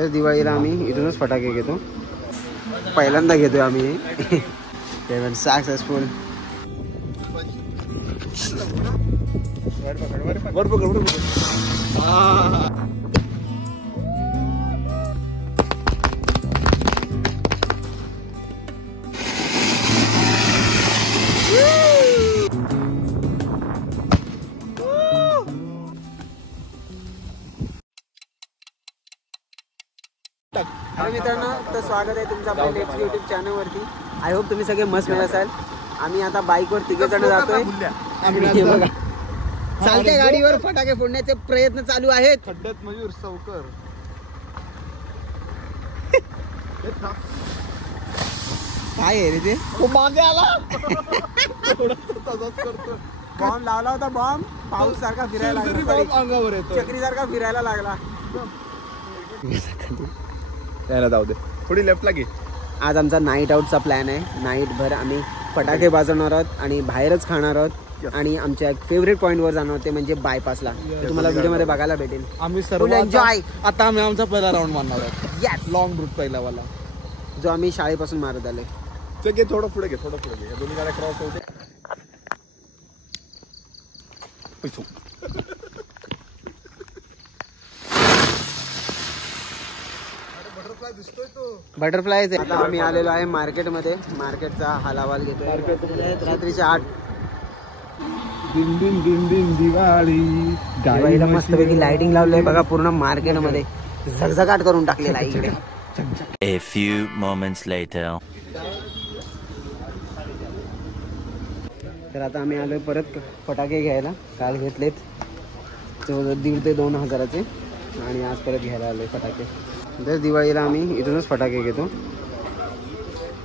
दर दिवाळीला आम्ही इथूनच फटाके घेतो, पहिल्यांदा घेतोय आम्ही. Payment successful. मित्रांनो, तर स्वागत आहे तुमचं आपल्या नेक्स्ट यूट्यूब चॅनलवरती. आय होप तुम्ही सगळे मस्त मिळत असाल. आम्ही आता बाईकवर 3 जण जातोय. चालत्या गाडीवर फटाके फोडण्याचे प्रयत्न चालू आहेत. खड्ड्यात मयूर सावकर. काय आहे रे ते? मागे आला. बॉम्ब लावला होता. बॉम्ब पाऊस सारखा फिरायला लागला, अंगावर येतो, चक्री सारखा फिरायला लागला. त्याला जाऊ दे, थोडी लेफ्टला घे. आज आमचा नाईट आउटचा प्लॅन आहे. नाईट भर आम्ही फटाके वाजवणार आहोत आणि बाहेरच खाणार आहोत आणि आमच्या फेवरेट पॉइंट वर जाणार ते म्हणजे बायपासला. तुम्हाला व्हिडिओ मध्ये बघायला भेटेल. आम्ही सर्व एन्जॉय. आता आम्ही आमचा पहिला राऊंड मारणार आहोत. यस, लॉंग रूट पहिलावाला जो आम्ही शाळेपासून मारत आलोय. ते घे, थोडं पुढे घे, थोडं पुढे घे. दोन्ही गाड्या क्रॉस होते. बटरफ्लाय. आता आम्ही आलेलो आहे मार्केटमध्ये. मार्केटचा हालावाल घेतोय. रात्रीच्या 8. दिंडिंग दिंडिंग दिवाळी. दिवाळीला मस्तपैकी लाइटिंग लावलंय बघा. पूर्ण मार्केटमध्ये झगझगाट करून टाकलेला आहे इकडे. A few moments later. तर आता आम्ही आलोय परत फटाके घ्यायला. काल घेतलेत जवळजवळ 1,500 ते 2,000चे आणि आज परत घ्यायला आलोय फटाके. दर दिवाळीला आम्ही इथूनच फटाके घेतो.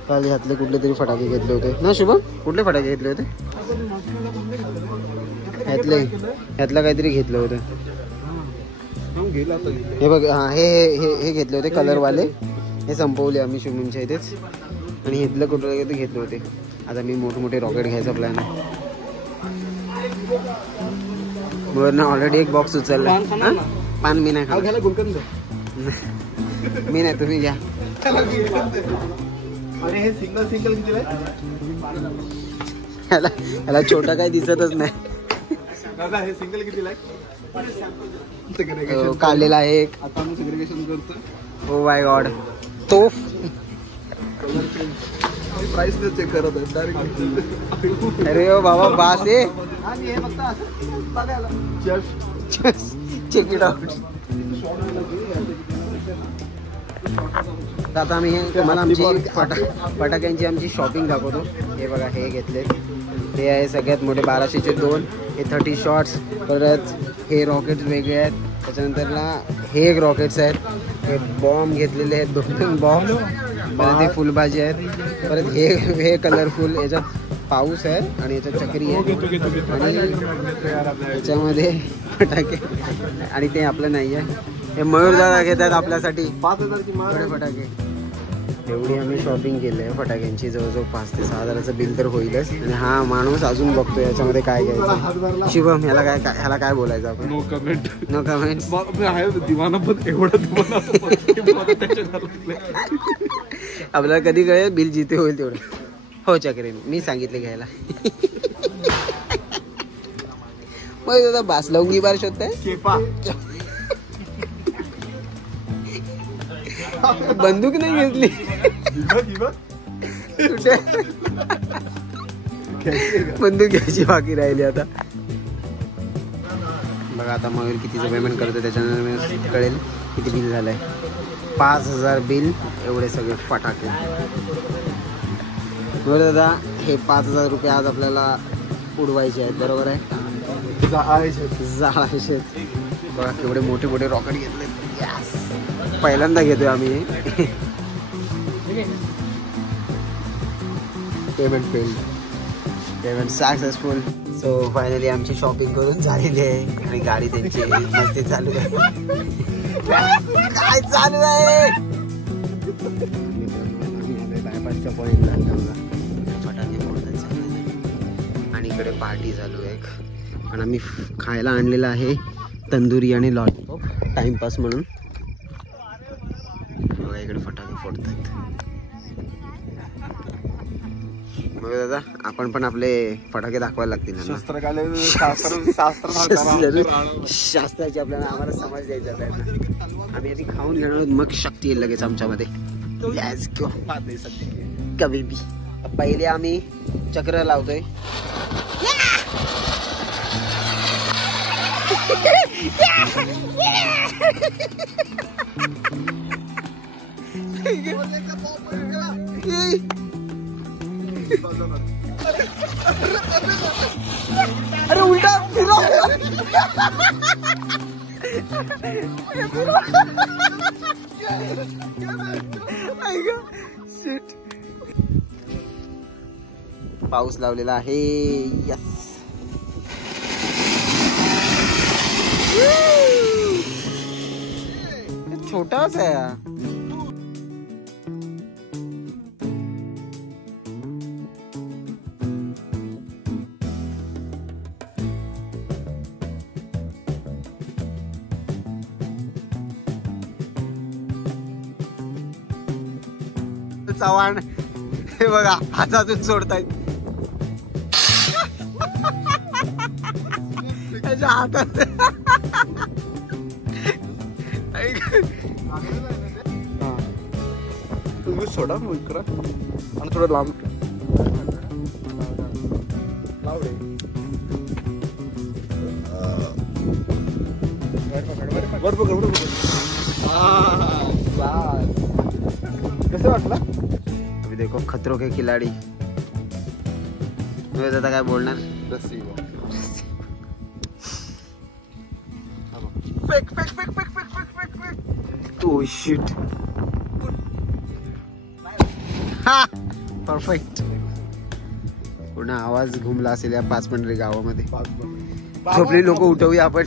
काल ह्यातले कुठले तरी फटाके घेतले होते ना शुभम? कुठले फटाके घेतले होते? ह्यातलं काहीतरी घेतलं होतं. हे बघ, हा हे घेतले होते कलरवाले. हे संपवले आम्ही शुभमच्या इथेच. आणि ह्यातलं कुठलं घेतले होते. आता मी मोठे रॉकेट घ्यायचा प्लॅन आहे. वरनं ऑलरेडी एक बॉक्स उचलला. पान मी नाही खाल्ला. मी नाही, तुम्ही घ्या. अरे हे सिंगल सिंगल किती आहे? ह्याला छोटा काही दिसतच नाही. दादा हे सिंगल कितीला आहे? काढलेला आहे एक. आता आम्ही सेग्रिगेशन करतो. Oh my God. तो प्राइस न चेक करत आहे डायरेक्ट. अरे ओ बाबा, बास आहे. आणि हे फक्त असं बघायला. Check it out. आता आम्ही तुम्हाला आमची फटाक्यांची आमची शॉपिंग दाखवतो. हे बघा, हे घेतले. हे आहे सगळ्यात मोठे 1200चे 2. हे 30 शॉट्स. परत हे रॉकेट्स वेगळे आहेत. त्याच्यानंतरला हे एक रॉकेट्स आहेत. हे बॉम्ब घेतलेले आहेत, 2 बॉम्ब. परत हे फुलभाजी आहेत. परत हे कलरफुल. याच्यात पाऊस आहे आणि याच्यात चक्री आहे आणि याच्यामध्ये फटाके. आणि ते आपलं नाही आहे. हे मयूर दादा घेतात आपल्यासाठी 5,000ची माळ फटाके. एवढी आम्ही शॉपिंग केली आहे फटाक्यांची. जवळजवळ 5 ते 6,000चं बिल तर होईलच. आणि हा माणूस अजून बघतोय याच्यामध्ये काय घ्यायचं. शिवम, ह्याला काय बोलायचं आपण? No comment. No comment. आहे दिवाना पण एवढं दिवाना. आपल्याला कधी कळेल बिल जिथे होईल तेवढं. हो चक्रे, मी सांगितले घ्यायला. मग दादा बास लवंगी बार शोधताय. बंदूक नाही घेतली. बंदूक घ्यायची बाकी राहिली आता. बघा आता मयूर कितीचं पेमेंट करतो त्याच्यानंतर कळेल किती बिल झालंय. 5,000 बिल. एवढे सगळे फटाके. बरं दादा, हे 5,000 रुपये आज आपल्याला उडवायचे आहेत, बरोबर आहे? जाळायचे. बघा केवढे मोठे रॉकेट घेतले. पहिल्यांदा घेतोय आम्ही. Payment successful. सो फायनली आमची शॉपिंग करून झालेली आहे आणि गाडी त्यांची मस्ती चालू आहे. काय चालू आहे? बायपासच्या पॉइंटला फटाके फोडतात आणि इकडे पार्टी चालू आहे. आणि आम्ही खायला आणलेला आहे तंदुरी आणि लॉलीपॉप टाइमपास म्हणून. बघा इकडे फटाके फोडतात. मग दादा आपण पण आपले फटाके दाखवायला लागतील ना. शास्त्राची आपल्याला आम्हाला समज द्यायचा आहे. आम्ही आधी खाऊन घेणार मग शक्ती येईल लगेच आमच्यामध्ये. कभी भी पहिले आम्ही चक्र लावतोय. अरे उलटा फिरो. पाऊस लावलेला आहे. यस छोटाच आहे. चव्हाण हे बघा हातातून सोडतायत. त्याच्या हातात तुम्ही सोडा मग इकडं आणि थोडं लांब लावडे. कसं वाटलं? अभी देखो खतरों के खिलाडी. आता काय बोलणार. Oh shit. हा परफेक्ट. पूर्ण आवाज घुमला असेल या 5 पंढरी गावामध्ये. झोपली लोक उठवूया आपण.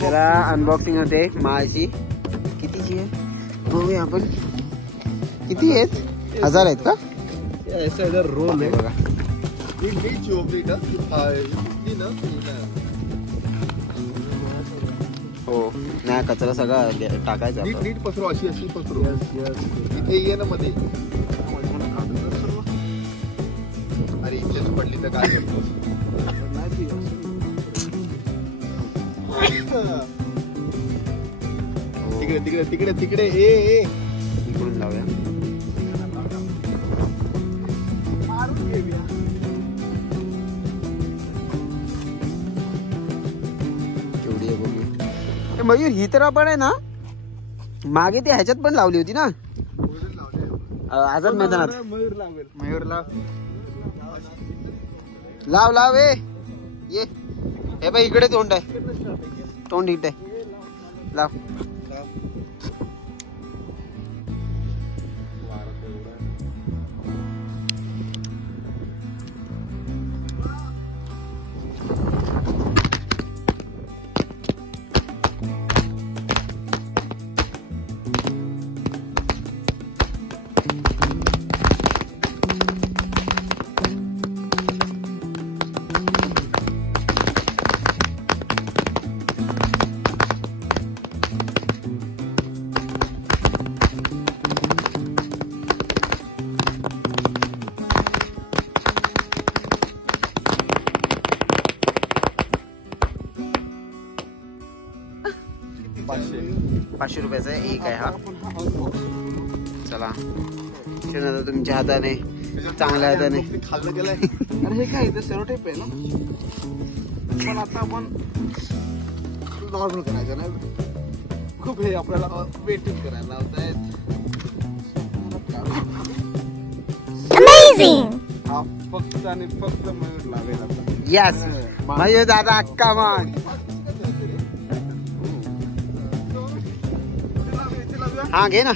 त्याला अनबॉक्सिंग होते माझी. कितीची आहे बघूया आपण. किती आहेत? 1000 आहेत का? रोल आहे बघा. हो नाही कचरा सगळा टाकायचा. नीट पसरू. अशी पसरू. इथे ये ना मध्ये. अरे इथेच पडली तर काय करतो. तिकडे ए इकडून लावूया. केवढी आहे बघूया. मयूर ही तर आपण आहे ना मागे ते ह्याच्यात पण लावली होती ना आझाद मैदानात. मयूर लाव ये. हे बाई इकडे तोंड आहे. तोंड इकडे लाव. ₹500 रुपयाचा एक आहे हा. चला शिवना तुमच्या हाताने चांगल्या हाताने खाल्लं गेलंय. अरे हे काय सेलो टेप आहे ना. पण आता आपण नॉर्मल करायचं ना. खूप हे आपल्याला वेटिंग करायला लावतायत. हा फक्त आणि फक्त मयूर लावेल आता. यस मयूर दादा अक्का मग. हाँ घे ना.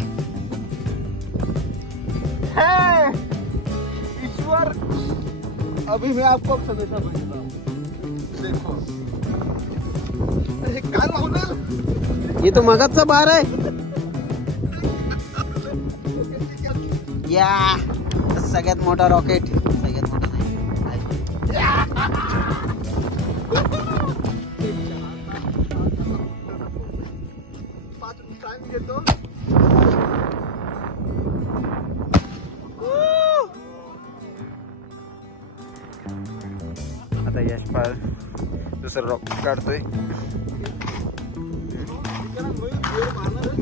ईश्वर अभी मैं आपको संदेशा भेजता हूँ. देखो अरे काय लावणार. ये तो मगजचा बार आहे. या सगळ्यात मोठा रॉकेट. सगळ्यात मोठा नाही. घेतो. आता यशपाल दुसरं रॉकेट काढतोय.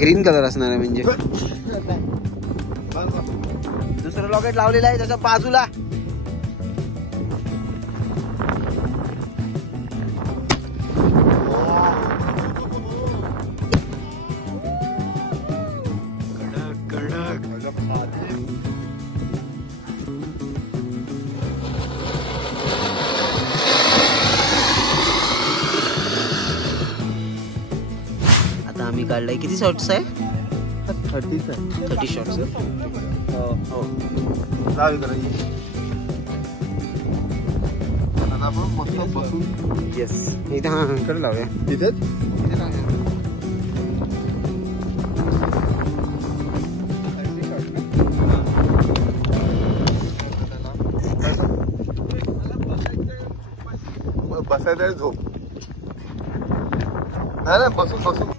ग्रीन कलर असणार आहे म्हणजे. दुसरं रॉकेट लावलेलं आहे त्याच्या बाजूला. आता आम्ही काढलाय. किती शॉट्स आहे? 30 शॉट्स. हो जावी करायची. आता आपण मस्त बसून. येस इथे. हा इकडे लावूया. तिथेच बसायचं. झोप नाही बसून बसून.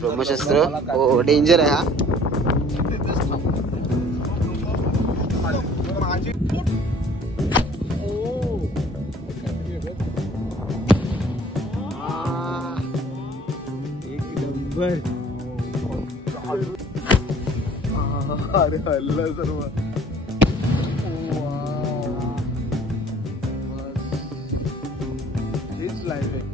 ब्रह्मशस्त्र. हो डेंजर आहे हा. एक नंबर. अरे हल्ला सर्व. हीच लाईफ आहे.